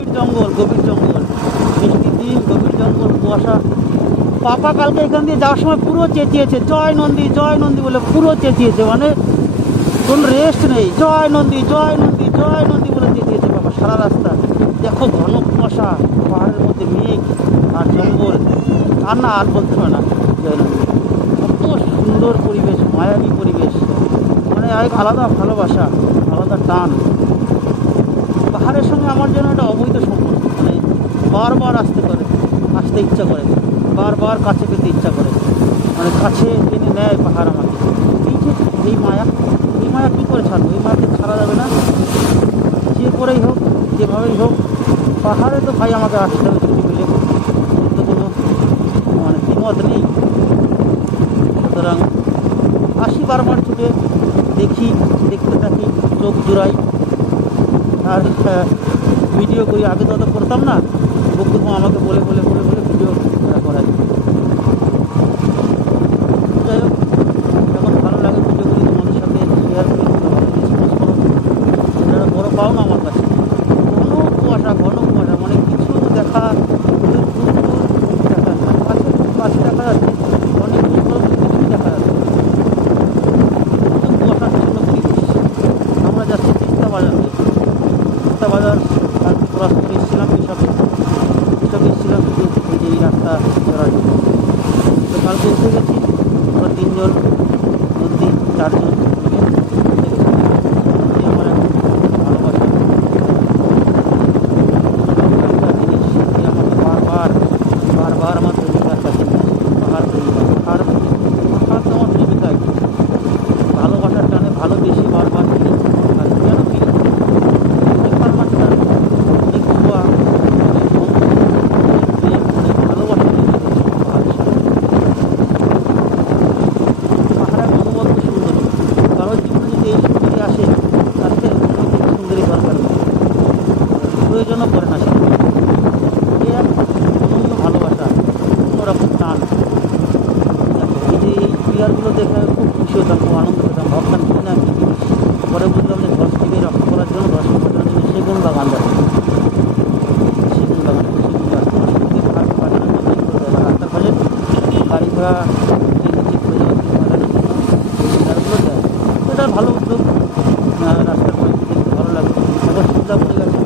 জঙ্গল, গভীর জঙ্গল। বৃষ্টির দিন, গভীর জঙ্গল, কুয়াশা। পাপা কালকে এখান দিয়ে যাওয়ার সময় পুরো চেঁচিয়েছে, জয় নন্দী জয় নন্দী বলে পুরো চেঁচিয়েছে মানে কোনো রেস্ট নেই। জয় নন্দী জয় নন্দী জয় নন্দী বলে চেঁচিয়েছে বাবা সারা রাস্তা। দেখো ঘন কুয়াশা, পাহাড়ের মধ্যে মেঘ আর জঙ্গল। আর না, আর বলতে হবে না। জয় নন্দী। কত সুন্দর পরিবেশ, মায়াবী পরিবেশ। মানে এক আলাদা ভালোবাসা, আলাদা টান। আমার জন্য একটা অবৈধ সম্পর্ক মানে বারবার আসতে করে, আসতে ইচ্ছা করে। বারবার কাছে পেতে ইচ্ছা করে। মানে কাছে টেনে নেয় পাহাড় আমাকে। এই যে, এই মায়া এই মায়া কী করে ছাড়বো? এই মায়াকে ছাড়া যাবে না। যে করেই হোক, যেভাবেই হোক, পাহাড়ে তো ভাই আমাকে আসতে হবে ছুটি মিলে তো কোনো মানে দ্বিমত নেই। সুতরাং আসি বারবার ছুটে, দেখি, দেখতে থাকি, চোখ জোড়াই। আর ভিডিও করি, আগে তো করতাম না। বকুর আমাকে বলে বলে বলে বলে ভিডিও করাই যাই হোক ভালো লাগে ভিডিও করি করি করো। বড় আমার কাছে। ঘন কুয়াশা ঘন কুয়াশা মানে কিছু দেখা দূর দূর দেখা যাচ্ছে। অনেক দেখা যাচ্ছে। আমরা যাচ্ছি বাজার বাজার ক্রস করে এসেছিলাম কৃষকে এইসব এসেছিলাম এই যে এই রাস্তা ধরার জন্য। তো কালকে এসে গেছি তিনজন চারজন মিলে এসে গেছি। এই আমার এক ভালোবাসা একটা জিনিস যে আমাকে বারবার বারবার আমার প্রেমিকার কাছে নিয়ে আসে। পাহাড় প্রেমিকা পাহাড় পাহাড় তো আমার প্রেমিকাই ভালোবাসার টানে ভালোবেসে বারবার ফিরি আর কেন ফিরি অনেক ভালোবাসা অনেক দোয়া অনেক বন্ধু অনেক প্রেম অনেক ভালোবাসা নিয়ে গেছে পাহাড়ের সাথে পাহাড়ের অনুভব তো সুন্দর কারোর জীবনে যদি এই সুন্দরী আসে তাতে অন্য কোনো সুন্দরী দরকার নেই প্রয়োজনও পড়ে না সেটা এই এক অনন্য ভালোবাসা অন্যরকম টান এই যে এই প্লেয়ারগুলো দেখে খুব খুশি হতাম, খুব আনন্দ পেতাম ভাবতাম কি না কি জিনিস। পরে বুঝলাম যে দশ থেকে রক্ষা করার জন্য দশ করার জন্য সেগুন বাগান দেয় সেগুন বাগান সেগুন গাছ ধস থেকে পাহাড় বাঁচানোর জন্য এগুলো দেয়। আর রাস্তার পাশে গাড়ি ঘোড়া ট্রেনে ঠিক হয়ে যাওয়ার থেকে বাঁচানোর জন্য এই প্লেয়ারগুলো দেয় তো এটা ভালো উদ্যোগ আহ, রাস্তার পাশে দেখতে ভালো লাগে এখন সুবিধা পড়ে গেছে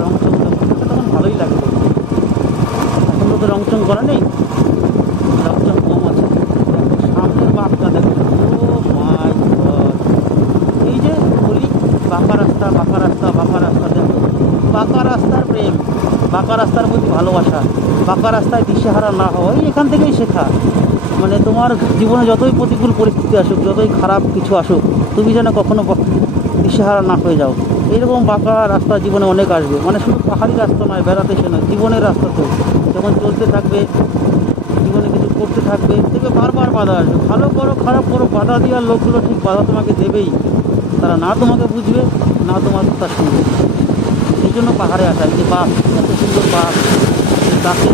রং চং এটা তখন ভালোই লাগে দেখতে এখন তো রং চং করা নেই? রংচং কম আছে। সামনের বাঁকটা দেখো। ও মাই এই যে বলি, বাঁকা রাস্তা বাঁকা রাস্তা বাঁকা রাস্তা, দেখো। বাঁকা রাস্তার প্রেম, বাঁকা রাস্তার প্রতি ভালোবাসা, বাঁকা রাস্তায় দিশেহারা না হওয়া, এই এখান থেকেই শেখা। মানে তোমার জীবনে যতই প্রতিকূল পরিস্থিতি আসুক, যতই খারাপ কিছু আসুক, তুমি যেন কখনো দিশেহারা না হয়ে যাও। এইরকম বাঁকা রাস্তা জীবনে অনেক আসবে। মানে শুধু পাহাড়ি রাস্তা নয়, বেড়াতে সে নয়, জীবনের রাস্তা তো। যখন চলতে থাকবে, জীবনে কিছু করতে থাকবে, দেখবে বারবার বাধা আসবে। ভালো করো, খারাপ করো, বাধা দেওয়ার লোকগুলো ঠিক বাধা তোমাকে দেবেই। তারা না তোমাকে বুঝবে, না তোমার কথা শুনবে। সেই জন্য পাহাড়ে আসা যে বাঘ, এত সুন্দর এই বাঘে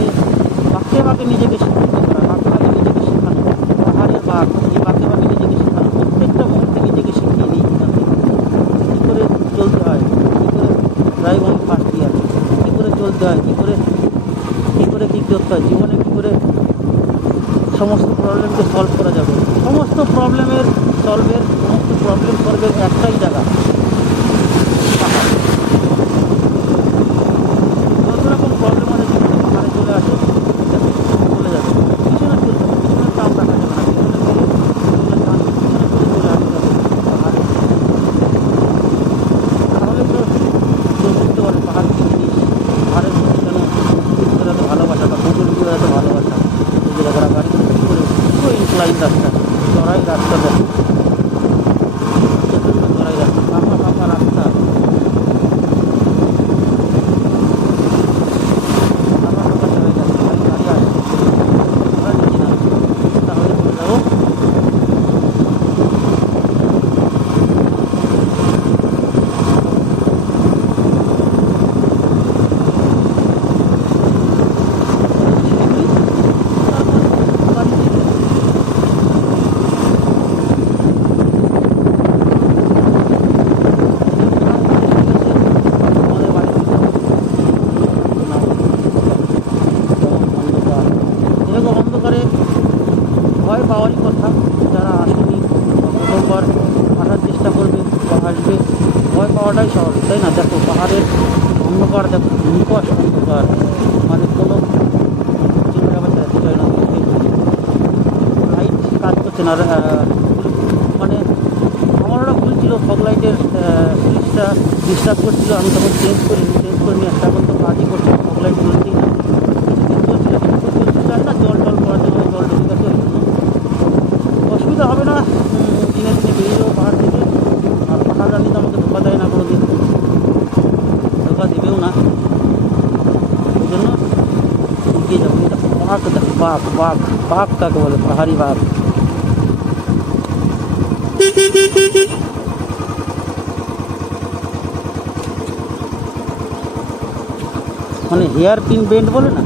বাঘে বাঘে নিজেকে শিক্ষিত করা বাঘে বাঘে নিজেকে শেখানো। পাহাড়ের বাঘ, এই বাঘে বাঘে নিজেকে শেখানো প্রত্যেকটা মুহূর্তে নিজেকে শিখিয়ে দিই এখান থেকে কী করে চলতে হয় কী করে ড্রাইভ ফার্স্ট ইয়ার কী করে চলতে হয়? কী করে কী করে কী করতে হয়? জীবনে কী করে সমস্ত প্রবলেমকে সলভ করা যাবে? সমস্ত প্রবলেমের সলভের সমস্ত প্রবলেম সলভের একটাই জায়গা পাহাড় যত রকম প্রবলেম আছে জীবনে পাহাড়ে চলে আসে দেখো, চলে যাবে পিছনে চলতে হবে পিছনে টান রাখা যাবে না পিছনে গেলে পিছনে টান পিছনে করে চলে আসতে হবে পাহাড়ে তাহলে তো কেউ বুঝতে পারে পাহাড় কী জিনিস পাহাড়ের মধ্যে কেন ভিতরে এত ভালোবাসা বা পুকুর ভিতরে এত ভালোবাসা এই যে দেখো গাড়ি করে পুরো ইনক্লাইন রাস্তা চড়াই রাস্তা দেখো প্রচণ্ড চড়াই রাস্তা আমার পাওয়ারই কথা। যারা আসেনি, প্রথমবার আসার চেষ্টা করবে বা আসবে, ভয় পাওয়াটাই স্বাভাবিক, তাই না? দেখো, পাহাড়ের অন্ধকার, দেখো নিকষ অন্ধকার। মানে কোনো লাইট কাজ করছে না মানে আমার ওটা ভুল ছিল ফগ লাইটের সুইচটা ডিস্টার্ব করছিল, আমি তখন চেঞ্জ করিনি চেঞ্জ করিনি একটা এখন কাজই করছে ফগ লাইট না কিছুদিন চলছিল কিন্তু চলতে চায় না জল টল করার জন্য জল ঢুকে গেছে ওই জন্য অসুবিধা হবে না উম, দিনে দিনে বেরিয়ে যাব পাহাড় থেকে আর পাহাড় রানি তো আমাকে ধোকা দেয় না কোনো দিন ধোকা দেবেও না ওই জন্য এগিয়ে যাব এটা বাঘ বাঘ বাঘ কাকে বলে? পাহাড়ি বাঘ মানে হেয়ার পিন বেন্ড বলে না?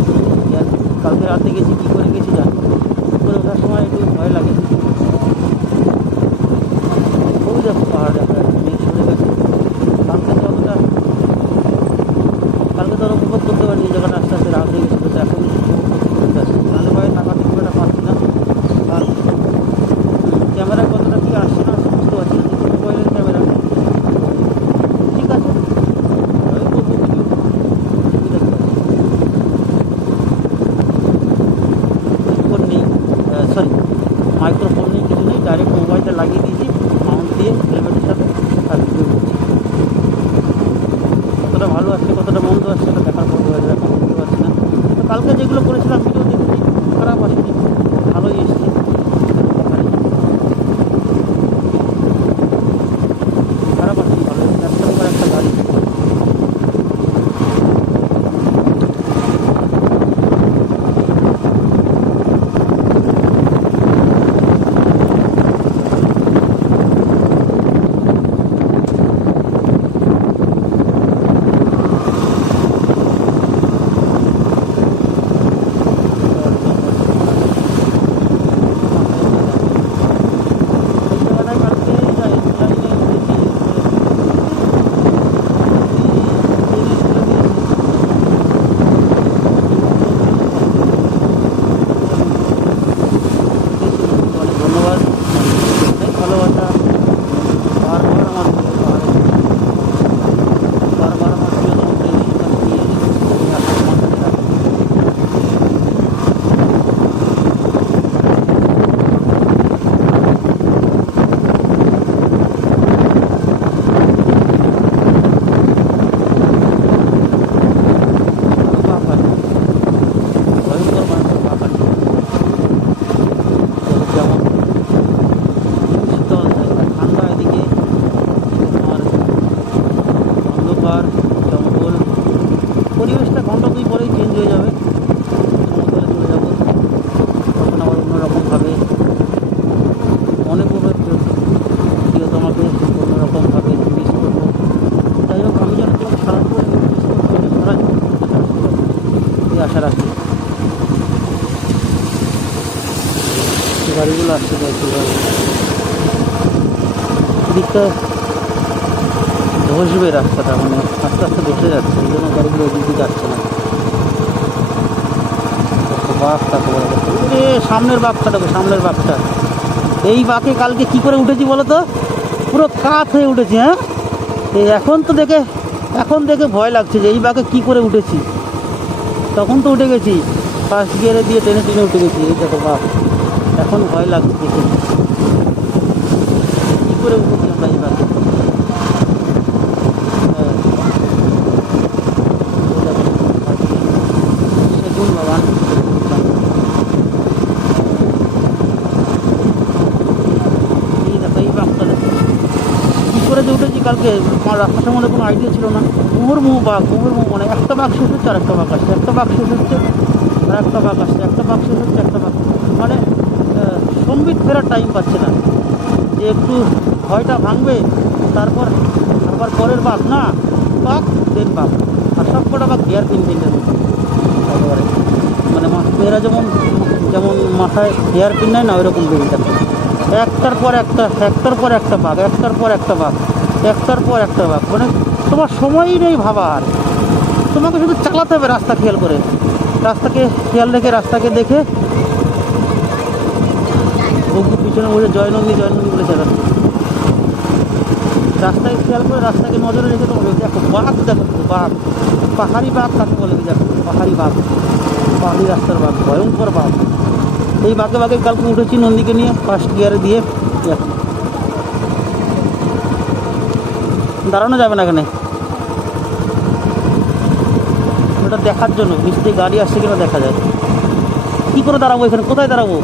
কালকে রাতে গেছি, কী করে গেছি জানি উপরে ওঠার সময় একটু ভয় লাগে। ওই দেখো পাহাড় দেখা সরে গেছে। কালকে তো অতটা কালকে তো উপভোগ করতে পারিনি, যখন আস্তে আস্তে রাত হয়ে গেছিল তো এখন করতে আসছে নাহলে ভয়ে টাকাতে খুব একটা না। আর কতটা কি আসছে না ক্যামেরা। ঠিক আছে। আমি মাইক্রোফোন নেই কিছু নেই ডাইরেক্ট মোবাইলটা লাগিয়ে দিয়েছি মাউন্ট দিয়ে হেলমেটের সাথে, আর করছি। কতটা ভালো আসছে, কতটা দিকটা ধসবে রাস্তাটা মানে আস্তে আস্তে ধসে যাচ্ছে, এই জন্য গাড়িগুলো ওদিকে যাচ্ছে না। বাঘ সামনের বাঘটা সামনের বাঘটা এই বাঘে কালকে কি করে উঠেছি বলো তো? পুরো কাত হয়ে উঠেছি হ্যাঁ? এই এখন তো দেখে, এখন দেখে ভয় লাগছে যে এই বাঘে কি করে উঠেছি। তখন তো উঠে গেছি। ফার্স্ট গিয়ারে দিয়ে টেনে টেনে উঠে গেছি, এই দেখো বাপ এখন ভয় লাগছে দেখে কী করে উঠেছি আমরা এই বাঘে হ্যাঁ। এই দেখো, সেগুন বাগান এই দেখো এই বাঘটা দেখো। কী করে যে উঠেছি কালকে? আমার রাস্তার সম্বন্ধে কোনো আইডিয়া ছিল না। মুহুর্মুহু বাঘ মুহুর্মুহু মানে একটা বাঘ হচ্ছে আর একটা বাঘ আসছে। একটা বাঘ হচ্ছে আর একটা বাঘ আসছে। একটা বাঘ হচ্ছে, একটা বাঘ মানে সম্বিত ফেরার টাইম পাচ্ছে না। যে একটু ভয়টা ভাঙবে, তারপর আবার পরের বাঘ না বাঘ দেন বাঘ আর সব কটা বাঘ হেয়ার পিন একেবারে মানে মেয়েরা যেমন যেমন মাথায় হেয়ার পিন নেয় না, ওইরকম বেরিয়ে একটার পর একটা, একটার পর একটা বাঘ একটার পর একটা বাঘ একটার পর একটা বাঘ মানে তোমার সময়ই নেই ভাবার। তোমাকে শুধু চালাতে হবে রাস্তা খেয়াল করে। রাস্তাকে খেয়াল রেখে, রাস্তাকে দেখে। বকু পিছনে বসে জয়নন্দী জয়নন্দী বলে চালাচ্ছে। রাস্তায় খেয়াল করে রাস্তাকে নজরে রেখে তো হবে দেখো বাঘ দেখো বাঘ পাহাড়ি বাঘ কাকে বলে দেখো, পাহাড়ি বাঘ পাহাড়ি রাস্তার বাঘ ভয়ঙ্কর বাঘ এই বাঘে বাঘে কালকে উঠেছি নন্দীকে নিয়ে ফার্স্ট গিয়ারে দিয়ে। দেখো। দাঁড়ানো যাবে না এখানে। ওটা দেখার জন্য নিশ্চয়ই গাড়ি আসছে কিনা দেখা যায়। কী করে দাঁড়াবো এখানে? কোথায় দাঁড়াবো?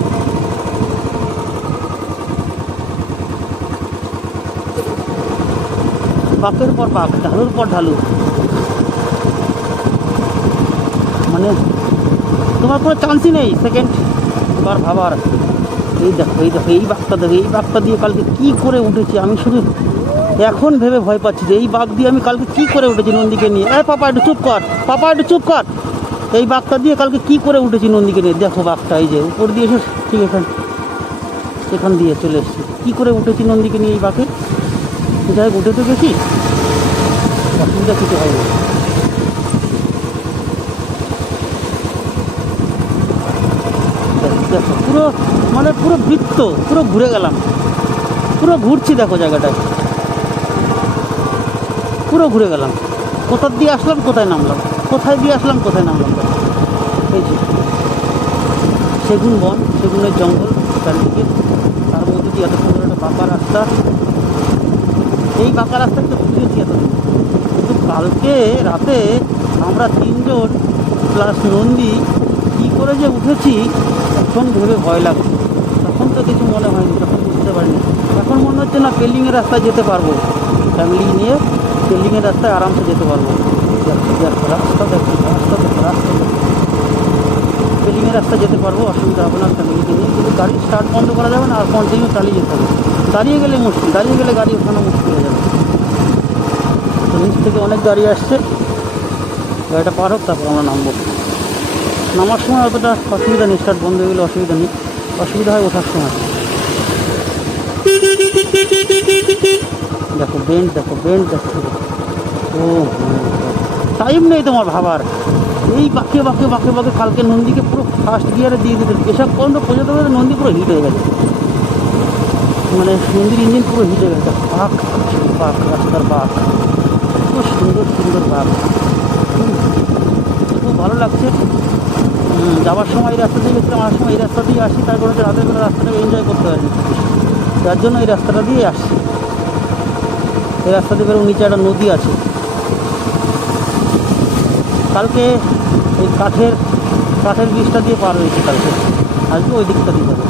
বাঁকের পর বাঁক ঢালুর পর ঢালু মানে তোমার কোনো চান্সই নেই সেকেন্ড এবার ভাবার। এই দেখো এই দেখো, এই বাঘটা দেখো, এই বাঘটা দিয়ে কালকে কি করে উঠেছি? আমি শুধু এখন ভেবে ভয় পাচ্ছি যে এই বাঘ দিয়ে আমি কালকে কি করে উঠেছি নন্দীকে নিয়ে? এ, পাপা, একটু চুপ কর। পাপা, একটু চুপ কর। এই বাঘটা দিয়ে কালকে কি করে উঠেছি নন্দীকে নিয়ে? দেখো বাঘটা এই যে, উপর দিয়ে এসে ঠিক এখান এখান দিয়ে চলে এসেছি। কী করে উঠেছি নন্দীকে নিয়ে এই বাঘে যাই হোক, উঠে তো গেছি। অসুবিধা কিছু হয় না দেখো, পুরো মানে পুরো বৃত্ত পুরো ঘুরে গেলাম। পুরো ঘুরছি দেখো জায়গাটায়। পুরো ঘুরে গেলাম। কোথার দিয়ে আসলাম কোথায় নামলাম? কোথায় দিয়ে আসলাম কোথায় নামলাম। এই সেগুন বন সেগুনের জঙ্গল চারিদিকে। তার মধ্যে দিয়ে এত সুন্দর একটা পাকা রাস্তা। এই পাকা রাস্তায় তো বুঝেছি এতদিন কিন্তু কালকে রাতে আমরা তিনজন প্লাস নন্দী কী করে যে উঠেছি এখন ভেবে ভয় লাগছে তখন তো কিছু মনে হয়নি, তখন বুঝতে পারিনি। এখন মনে হচ্ছে না পেলিংয়ের রাস্তায় যেতে পারব। ফ্যামিলি নিয়ে পেলিংয়ের রাস্তায় আরামসে যেতে পারব। রাস্তা দেখো রাস্তা দেখো রাস্তা দেখো। পেলিংয়ের রাস্তা যেতে পারব, অসুবিধা হবে না নিয়ে। কিন্তু গাড়ি স্টার্ট বন্ধ করা যাবে না, আর কন্টিনিউ চালিয়ে যেতে হবে। দাঁড়িয়ে গেলে মুশকিল, দাঁড়িয়ে গেলে গাড়ি ওখানে মুশকিল হয়ে যাবে। তো নিচ থেকে অনেক গাড়ি আসছে। গাড়িটা পার হোক, তারপর আমরা নামবো। নামার সময় অতটা অসুবিধা নেই স্টার্ট বন্ধ হয়ে গেলে অসুবিধা নেই। অসুবিধা হয় ওঠার সময়। দেখো বেন্ট দেখো বেন্ট দেখো। ও টাইম নেই তোমার ভাবার। এই বাঁকে বাঁকে বাঁকে বাঁকে কালকে নন্দীকে পুরো ফার্স্ট গিয়ারে দিয়ে দিতে এসব পর্যন্ত পর্যন্ত নন্দী পুরো হিট হয়ে গেছে। মানে নন্দীর ইঞ্জিন পুরো হিট হয়ে গেছে। বাঘ বাঘ রাস্তার বাঘ খুব সুন্দর সুন্দর বাঘ খুব ভালো লাগছে। যাওয়ার সময় এই রাস্তা দিয়ে গেছিলাম আমার সময় এই রাস্তা দিয়ে আসি, তারপরে হচ্ছে রাতের বেলা রাস্তাটাকে এনজয় করতে পারিনি। যার জন্য এই রাস্তাটা দিয়ে আসছি। এই রাস্তা দিয়ে বেরো নিচে একটা নদী আছে। কালকে এই কাঠের কাঠের ব্রিজটা দিয়ে পার হয়েছে কালকে। আজকে ওই দিকটা দিয়ে যাবে।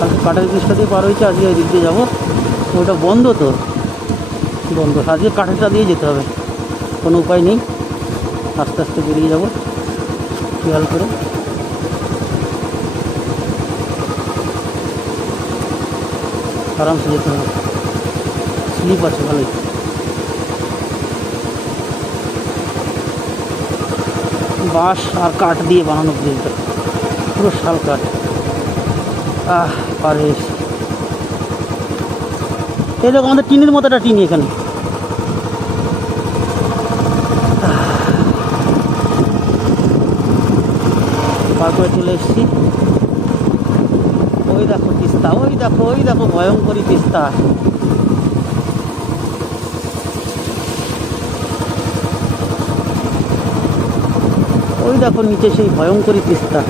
কালকে কাঠের ব্রিজটা দিয়ে পার হয়েছে, আজকে ওই দিক দিয়ে যাব। ওটা বন্ধ তো। বন্ধ। আজকে কাঠেরটা দিয়ে যেতে হবে। কোনো উপায় নেই। আস্তে আস্তে বেরিয়ে যাব। খেয়াল করে। আরামসে যেতে হবে। স্লিপ আছে, ভালোই। বাঁশ আর কাঠ দিয়ে বানানো ব্রিজটা পুরো শাল কাঠ। আহ, পারে এই দেখো, আমাদের টিনের মতো একটা টিনি এখানে। পার করে চলে এসেছি। ওই দেখো তিস্তা, ওই দেখো ওই দেখো ভয়ঙ্করী তিস্তা। ওই দেখো নিচে সেই ভয়ঙ্করী তিস্তা।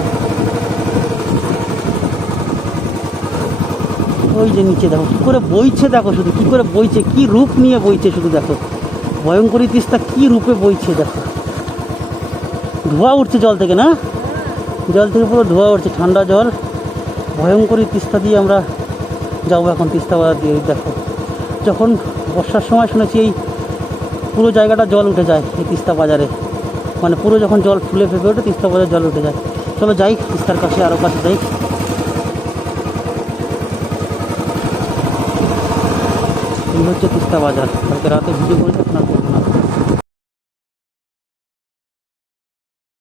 ওই যে নিচে দেখো, কী করে বইছে দেখো শুধু, কী করে বইছে, কি রূপ নিয়ে বইছে শুধু দেখো। ভয়ঙ্করী তিস্তা কী রূপে বইছে দেখো। ধোঁয়া উঠছে জল থেকে না? জল থেকে পুরো ধোঁয়া উঠছে, ঠান্ডা জল। ভয়ঙ্করী তিস্তা দিয়ে আমরা যাব এখন তিস্তা বাজার দিয়ে দেখো। যখন বর্ষার সময় শুনেছি এই পুরো জায়গাটা জল উঠে যায় এই তিস্তা বাজারে। মানে পুরো যখন জল ফুলে ফেপে ওঠে, তিস্তা বাজার জল উঠে যায়। চলো যাই, তিস্তার কাছে আরও কাছে যাই। হচ্ছে তিস্তা বাজার। কালকে রাতে ভিডিও করেছে, আপনার করব না।